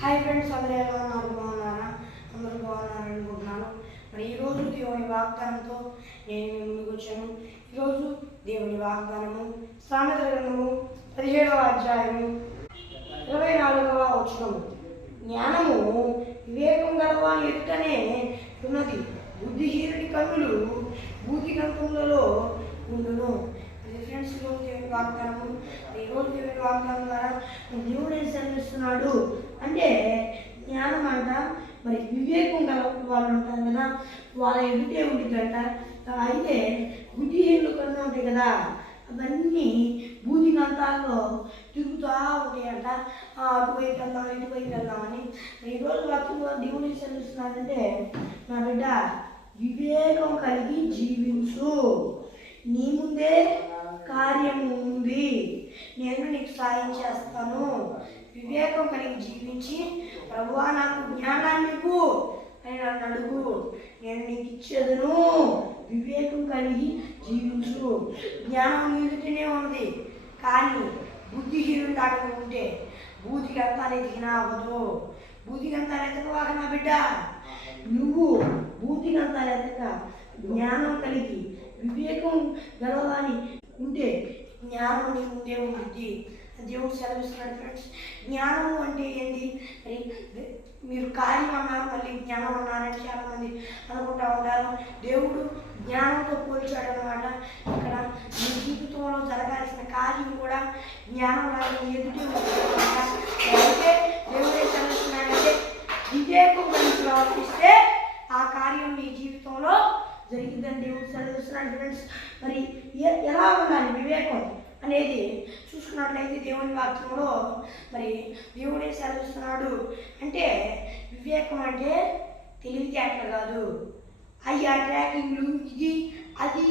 Hi friends, అందరూ ఎలా ఉన్నారు? బాగున్నారా? అందరూ బాగున్నారని అనుకుంటున్నాను. మరి ఈరోజు దేవుని వాగ్దానంతో నేను మీ ముందుకు వచ్చాను. ఈరోజు దేవుని వాగ్దానము సామెతల గ్రంథము 17వ అధ్యాయము 24వ వచనము. జ్ఞానము వివేకం గలవాని ఎదుటనే ఉన్నది, బుద్ధిహీనుడి కన్నులు భూతిగంతములలో ఉండును. ఫ్రెండ్స్, ఈరోజు దేవుని వాగ్దానము. ఈరోజు దేవుని వాగ్దానం ద్వారా దేవుడు ఏం సెలవిస్తున్నాడు అంటే, జ్ఞానం అంట మరి వివేకం గల వాళ్ళు ఉంటారు కదా, వాళ్ళ ఎదుటే ఉంటుందంట. అయితే బుద్ధిహీనులు కన్నా ఉంటాయి కదా, అవన్నీ భూదిగంతాల్లో తిరుగుతూ ఉంటాయంట. అటువైపు వెళ్దాం, ఇటువైపు వెళ్దామని. ఈరోజు వాక్యంలో దేవుడు ఏం సెలవిస్తున్నాడంటే, నా బిడ్డ వివేకం కలిగి జీవించు, నీ ముందే కార్యం ఉంది, నేను నీకు సాయం చేస్తాను. వివేకం కలిగి జీవించి, ప్రభువా నాకు జ్ఞానాన్ని ఇవ్వు అని నన్ను అడుగు, నేను నీకు ఇచ్చేదను. వివేకం కలిగి జీవించు. జ్ఞానం ఎదుటనే ఉంది, కానీ బుద్ధిహీనుడు దాకా ఉంటే బూదిగంతాలు ఎదిగినా అవ్వదు. బూదిగంతాలు ఎతకవాక నా బిడ్డ, నువ్వు బూదిగంతాలు ఎతక జ్ఞానం కలిగి వివేకం గలవాని ఉంటే జ్ఞానం నీ ముందే ఉంటుంది. దేవుడు సెలవిస్తున్నాడు. ఫ్రెండ్స్, జ్ఞానము అంటే ఏంటి? మరి మీరు కార్యం అన్నారు, మళ్ళీ జ్ఞానం అన్నారని చాలామంది అనుకుంటూ ఉంటారు. దేవుడు జ్ఞానంతో పోల్చాడు అనమాట. ఇక్కడ మీ జీవితంలో జరగాల్సిన కార్యం కూడా జ్ఞానం రాని ఎదుటి అయితే దేవుడు ఏం సెలవిస్తున్నాడంటే, వివేకం గురించి ప్రవర్తిస్తే ఆ కార్యం మీ జీవితంలో జరిగిందని దేవుడు సెలవిస్తున్నాడు. ఫ్రెండ్స్, మరి ఎలా ఉండాలి వివేకం అనేది చూసుకున్నట్లయితే దేవుని వాక్యంలో మరి దేవుడే సెలవిస్తున్నాడు. అంటే వివేకం అంటే తెలివితేటలు కాదు, అయ్యా ట్రాకింగ్లు, ఇది అది,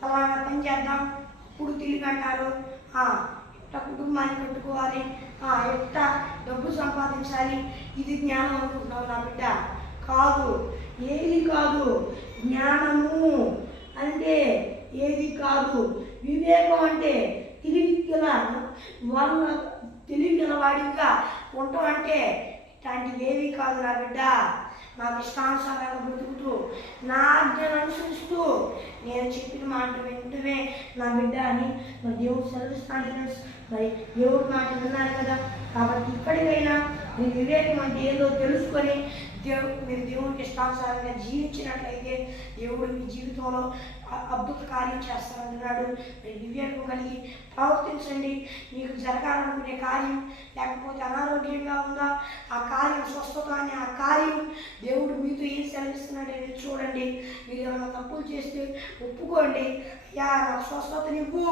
ఫలానా పని చేద్దాం అప్పుడు తెలివి అంటారు. ఎట్లా కుటుంబాన్ని కట్టుకోవాలి, ఎట్లా డబ్బు సంపాదించాలి, ఇది జ్ఞానం అనుకుంటున్నావు నా బిడ్డ. కాదు, ఏది కాదు. జ్ఞానము అంటే ఏది కాదు. వివేకం అంటే తెలివిగల వాళ్ళ తెలివిగల వాడిగా ఉండటం అంటే ఇట్లాంటివి ఏవి కాదు నా బిడ్డ. నాకు ఇష్టానుసారంగా బ్రతుకుతూ, నా ఆజ్ఞను అనుసరిస్తూ, నేను చెప్పిన మాట వింటమే నా బిడ్డ అని మరి దేవుడు సెలవిస్తాడు. ఫ్రెండ్స్, మరి దేవుడు మాట విన్నారు కదా, కాబట్టి ఇప్పటికైనా మీ వివేకం అంటే ఏదో తెలుసుకొని మీరు దేవుడికి ఇష్టానుసారంగా జీవించినట్లయితే దేవుడు మీ జీవితంలో అద్భుత కార్యం చేస్తానంటున్నాడు. మీరు వివేకం కలిగి ప్రవర్తించండి. మీకు జరగాలనుకునే కార్యం, లేకపోతే అనారోగ్యంగా ఉందా ఆ కార్యం, స్వస్థత అనే ఆ కార్యం దేవుడు మీతో ఏం సెలవిస్తున్నాడు అనేది చూడండి. మీరు ఏమైనా తప్పులు చేస్తే ఒప్పుకోండి. అయ్యా నాకు స్వస్థతనివ్వు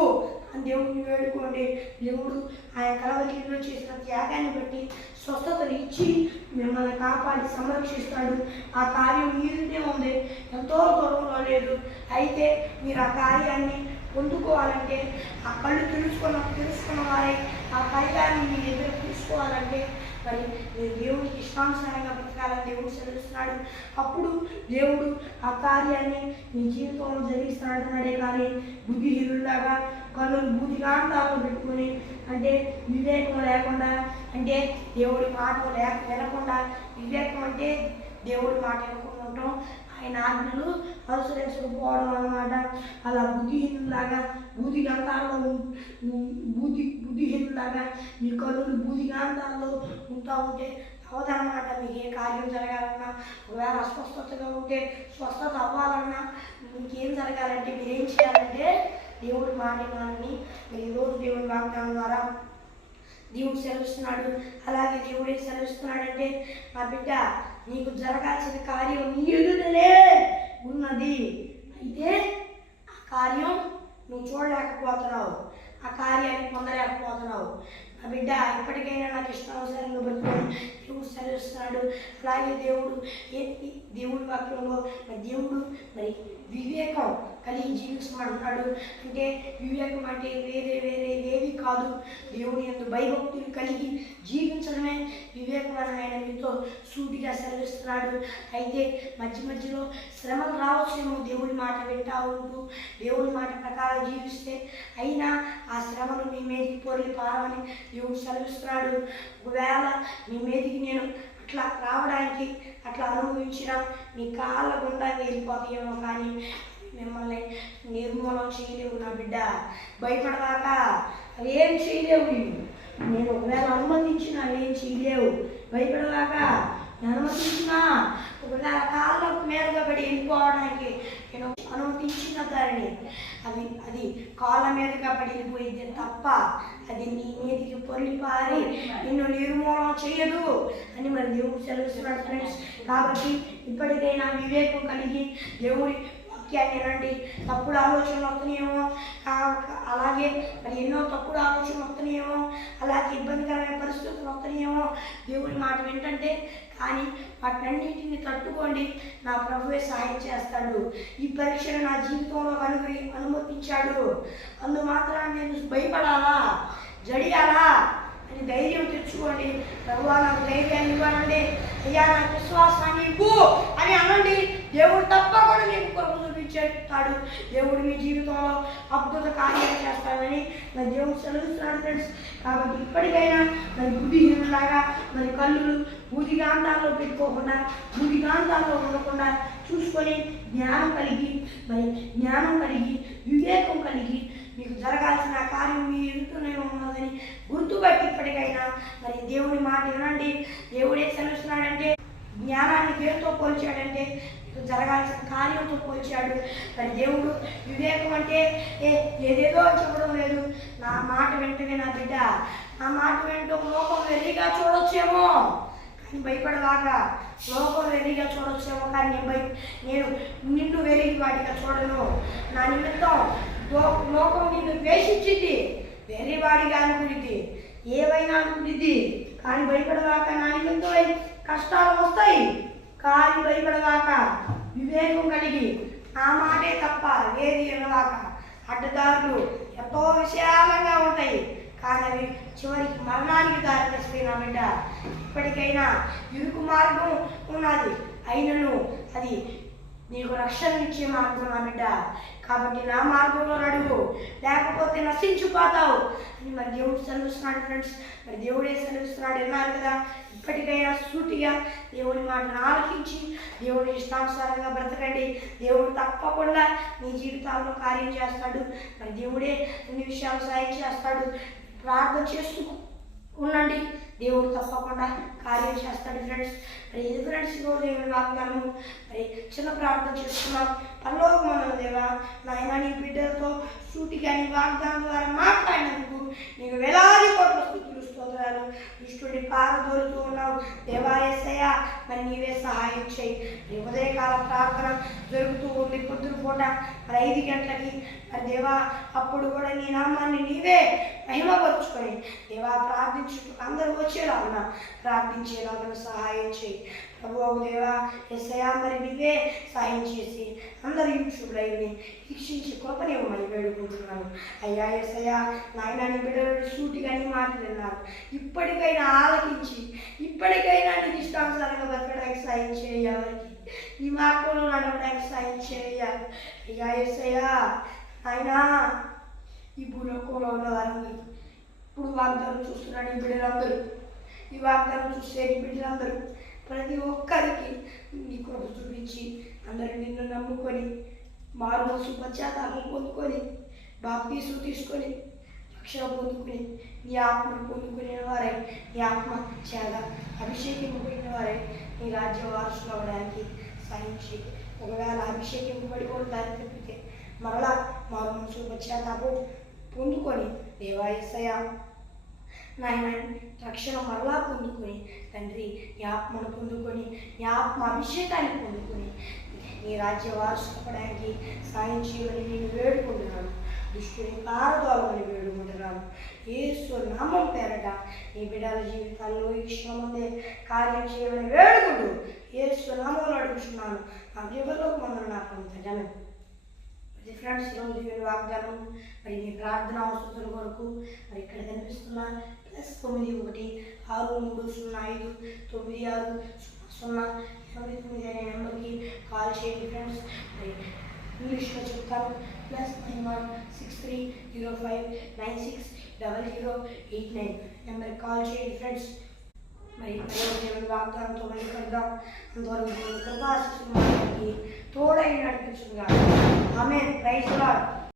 అని దేవుడిని వేడుకోండి. దేవుడు ఆయన కలవరిలో చేసిన త్యాగాన్ని బట్టి స్వస్థతను ఇచ్చి మిమ్మల్ని కాపాడి సంరక్షిస్తాడు. ఆ కార్యం మీరునే ఉంది, ఎంతో దూరంలో లేదు. అయితే మీరు ఆ కార్యాన్ని పొందుకోవాలంటే, ఆ కళ్ళు తెలుసుకున్న వారే ఆ కార్యాన్ని మీ దగ్గర తీసుకోవాలంటే మరి మీరు దేవుడికి ఇష్టానుసారంగా బ్రతకాలని దేవుడు సెలవిస్తున్నాడు. అప్పుడు దేవుడు ఆ కార్యాన్ని మీ జీవితంలో జరిగిస్తున్నాడే. కానీ బుద్ధిహీనులాగా కన్నులు బూదిగాంతాల్లో పెట్టుకొని, అంటే వివేకం లేకుండా, అంటే దేవుడి మాట వినకుండా, వివేకం అంటే దేవుడి మాట వినకుండా ఉండటం, ఆయన ఆజ్ఞలు అనుసరించకపోవడం అన్నమాట. అలా బుద్ధిహీనులాగా బూదిగంతాల్లో బుద్ధిహీనులాగా మీ కన్నులు బూదిగాంతాల్లో ఉంటా ఉంటే అవదనమాట. మీకు ఏ కార్యం జరగాలన్నా, ఒకవేళ అస్వస్థతగా ఉంటే స్వస్థత అవ్వాలన్నా, మీకేం జరగాలంటే మీరేం చేయాలంటే దేవుడి మాట వినాలని మీరు ఈరోజు దేవుడి వాగ్దానం ద్వారా దేవుడు సెలవిస్తున్నాడు. అలాగే దేవుడు ఏం సెలవిస్తున్నాడంటే, నా బిడ్డ నీకు జరగాల్సిన కార్యం నీ ఎదుటనే ఉన్నది. అయితే ఆ కార్యం నువ్వు చూడలేకపోతున్నావు, ఆ కార్యాన్ని పొందలేకపోతున్నావు. నా బిడ్డ ఇప్పటికైనా నాకు ఇష్టానుసారంగా బ్రతుకుని దేవుడు సెలవిస్తున్నాడు. అలాగే దేవుడి వాక్యంలో దేవుడు మరి వివేకం కలిగి జీవించమంటున్నాడు. అంటే వివేకం అంటే వేరే ఏవి కాదు, దేవుడి యందు భయభక్తులు కలిగి జీవించడమే వివేకమైన ఆయన మీతో సూటిగా సెలవిస్తున్నాడు. అయితే మధ్యలో శ్రమలు రావచ్చేమో దేవుడి మాట వింటా ఉంటూ దేవుడి మాట ప్రకారం జీవిస్తే, అయినా ఆ శ్రమలు మీ మీదకి పొరలి పారమని దేవుడు సెలవిస్తున్నాడు. ఒకవేళ మీ మీదకి నేను అట్లా రావడానికి అట్లా అనుభవించిన మీ కాళ్ళ గుండా వెళ్ళిపోతాయేమో, కానీ మిమ్మల్ని నిర్మూలన చేయలేవు నా బిడ్డ. భయపడదాక అవి ఏం చేయలేవు. నేను ఒకవేళ అనుమతించిన ఏం చేయలేవు. భయపడదాక అనుమతించినా ఒకవేళ కాళ్ళకు మీదగా పడి వెళ్ళిపోవడానికి నేను అనుమతించిన దానిని అది కాళ్ళ మీదగా పడి వెళ్ళిపోయింది తప్ప అది నీ మీదకి పొర్లిపారి నిన్ను నిర్మూలన చేయదు అని మరి దేవుడు సెలవిస్తున్నాడు ఫ్రెండ్స్. కాబట్టి ఇప్పటికైనా వివేకం కలిగి దేవుడి వాక్యాన్ని తప్పుడు ఆలోచనలు వస్తున్నాయేమో, అలాగే మరి ఎన్నో తప్పుడు ఆలోచనలు వస్తున్నాయేమో, అలాగే ఇబ్బందికరమైన పరిస్థితులు వస్తున్నాయేమో, దేవుడి మాట ఏంటంటే కానీ వాటన్నిటిని తట్టుకోండి, నా ప్రభువే సహాయం చేస్తాడు. ఈ పరీక్షను నా జీవితంలో అనుమతించాడు, అందుమాత్రాన నేను భయపడాలా, జడియాలా అని ధైర్యం తెచ్చుకోండి. ప్రభువా నాకు ధైర్యాన్ని ఇవ్వాలండి, అయ్యా నాకు విశ్వాసాన్ని ఇవ్వు అని అనండి. దేవుడు తప్పకుండా మీకు కృప చూపించేస్తాడు. దేవుడు మీ జీవితంలో అద్భుత కార్యాలు చేస్తాడని మరి దేవుడు సెలవిస్తున్నాడు ఫ్రెండ్స్. కాబట్టి ఇప్పటికైనా మరి బుద్ధిహీనులాగా మరి కళ్ళు బూదిగాంతాల్లో పెట్టుకోకుండా, బూదిగాంతాల్లో ఉండకుండా చూసుకొని జ్ఞానం కలిగి వివేకం కలిగి మీకు జరగాల్సిన కార్యం మీ ఎదుటనే ఉన్నదని గుర్తుపట్టి ఇప్పటికైనా మరి దేవుడి మాట వినండి. దేవుడే సెలవిస్తున్నాడంటే జ్ఞానాన్ని దేనితో పోల్చాడంటే జరగాల్సిన కార్యంతో పోల్చాడు. మరి దేవుడు వివేకం అంటే ఏదేదో చెప్పడం లేదు. నా మాట వెంటనే నా బిడ్డ, నా మాట వెంటో లోకం వెర్రిగా చూడొచ్చేమో కానీ భయపడదాకా, లోకం వెర్రిగా చూడొచ్చేమో కానీ నేను నిన్ను వెర్రి వాటిగా చూడను. నా నిమిత్తం లోకం నిన్ను ద్వేషించింది, వెర్రివాడిగా అనుకునిద్ది, ఏవైనా అనుకునిద్ది కానీ భయపడదాకా. నా నిమిత్తం కష్టాలు వస్తాయి కానీ భయపడదాక, వివేకం కలిగి నా మాటే తప్ప ఏది వినదాక. అడ్డదారులు ఎంతో విశాలంగా ఉంటాయి కానీ అవి చివరికి మరణానికి దారితీస్తాయి నా బిడ్డ. ఇప్పటికైనా ఇరుకు మార్గం ఉన్నది, అయినను అది నీకు రక్షణ ఇచ్చే మార్గం నా బిడ్డ. కాబట్టి నా మార్గంలో నడువు, లేకపోతే నశించిపోతావు అని మరి దేవుడు సెలవిస్తున్నాడు ఫ్రెండ్స్. మరి దేవుడే సెలవిస్తున్నాడు విన్నారు కదా. ఇప్పటికైనా సూటిగా దేవుడి మాటను ఆలకించి దేవుడి ఇష్టానుసారంగా బ్రతకండి. దేవుడు తప్పకుండా మీ జీవితాల్లో కార్యం చేస్తాడు. మరి దేవుడే అన్ని విషయాలు సాయం చేస్తాడు. ప్రార్థన చేస్తూ ఉండండి, దేవుడు తప్పకుండా కార్యం చేస్తాడు ఫ్రెండ్స్. మరి ఇది ఫ్రెండ్స్ ఈరోజు దేవుని వాగ్దానము. మరి చిన్న ప్రార్థన చేస్తున్నాం. పరలోకమందున్న దేవా, నాయన నీ బిడ్డలతో సూటిగా నీ వాగ్దానం ద్వారా మాట్లాడినందుకు నీకు వేలాది కోట్ల స్తుతులు స్తోత్రాలు. దుష్టుడి పారదోలుతూ ఉన్నావు దేవా యేసయ్యా, మరి నీవే సహాయం చేయి. నీ ఉదయకాల ప్రార్థన జరుగుతూ ఉంది పొద్దున పూట మరి 5 గంటలకి. మరి దేవా అప్పుడు కూడా నీ నామాన్ని నీవే మహిమపరుచుకొని దేవా ప్రార్థించుటకు అందరూ వచ్చేలాగా ప్రార్థించేలాగా సహాయం చేయి ప్రభువు దేవా యేసయ్యా. మరి నీవే సహాయం చేసి అందరు యూట్యూబ్ లైవ్ని వీక్షించి కృపనివ్వమని వేడుకుంటున్నాను అయ్యా యేసయ్యా. నాయన నీ బిడ్డలు సూటిగా నీ మాటలు విన్నారు, ఇప్పటికైనా ఆలకించి ఇప్పటికైనా నీకు ఇష్టానుసారంగా బతకడానికి సాయం చేయాలి, నీ మార్గంలో నడవడానికి సాయం చేయాలి అయ్యా యేసయ్యా. అయినా ఈ భూలోకంలో ఉన్న వారందరూ ఇప్పుడు వాగ్దానం చూస్తున్నాడు ఈ బిడ్డలందరూ, ఈ వాగ్దానం చూసే ఈ బిడ్డలందరూ ప్రతి ఒక్కరికి నీ కృప చూపించి అందరూ నిన్ను నమ్ముకొని మారుమనసు పశ్చాత్తాపం పొందుకొని బాప్తీసం తీసుకొని రక్షణ పొందుకుని నీ ఆత్మను పొందుకునే వారై, నీ ఆత్మ చేత అభిషేకింపబడిన వారై నీ రాజ్య వారసులు అవ్వడానికి సాయం చేయి. ఒకవేళ అభిషేకింపబడి కూడా దారి తప్పితే మరలా మారుమనసు పశ్చాత్తాపం పొందుకొని దేవా యేసయ్యా నాయన రక్షణ మరలా పొందుకొని తండ్రి నీ ఆత్మను పొందుకొని నీ ఆత్మ అభిషేకాన్ని పొందుకొని నీ రాజ్య వారసుపడానికి సాయం చేయమని నేను వేడుకుంటున్నాను. దుష్టుని పారదోలమని వేడుకుంటున్నాను యేసు నామం పేరట నీ బిడ్డల జీవితాల్లో ఈ క్షణమందే కార్యం చేయమని వేడుకుంటూ యేసు నామంలో అడుగుతున్నాను. నా జీవితంలో మందులు నాకు జనం ఫ్రెండ్స్ ఈరోజు వాగ్దానం మరి నీ ప్రార్థన అవసరం కొరకు మరి ఇక్కడ కనిపిస్తున్న +9163059600 అనే నెంబర్కి కాల్ చేయండి ఫ్రెండ్స్. మరి ఇంగ్లీష్లో చెప్తాను. +916305960089 నెంబర్కి కాల్ చేయండి ఫ్రెండ్స్. మరి దేవుని వాగ్దానంతో మళ్ళీ కలుద్దాం. అంతవరకు దేవుని కృపాశీస్సులు మనకి తోడై నడిపించుగా. ఆమేన్. Praise the lord.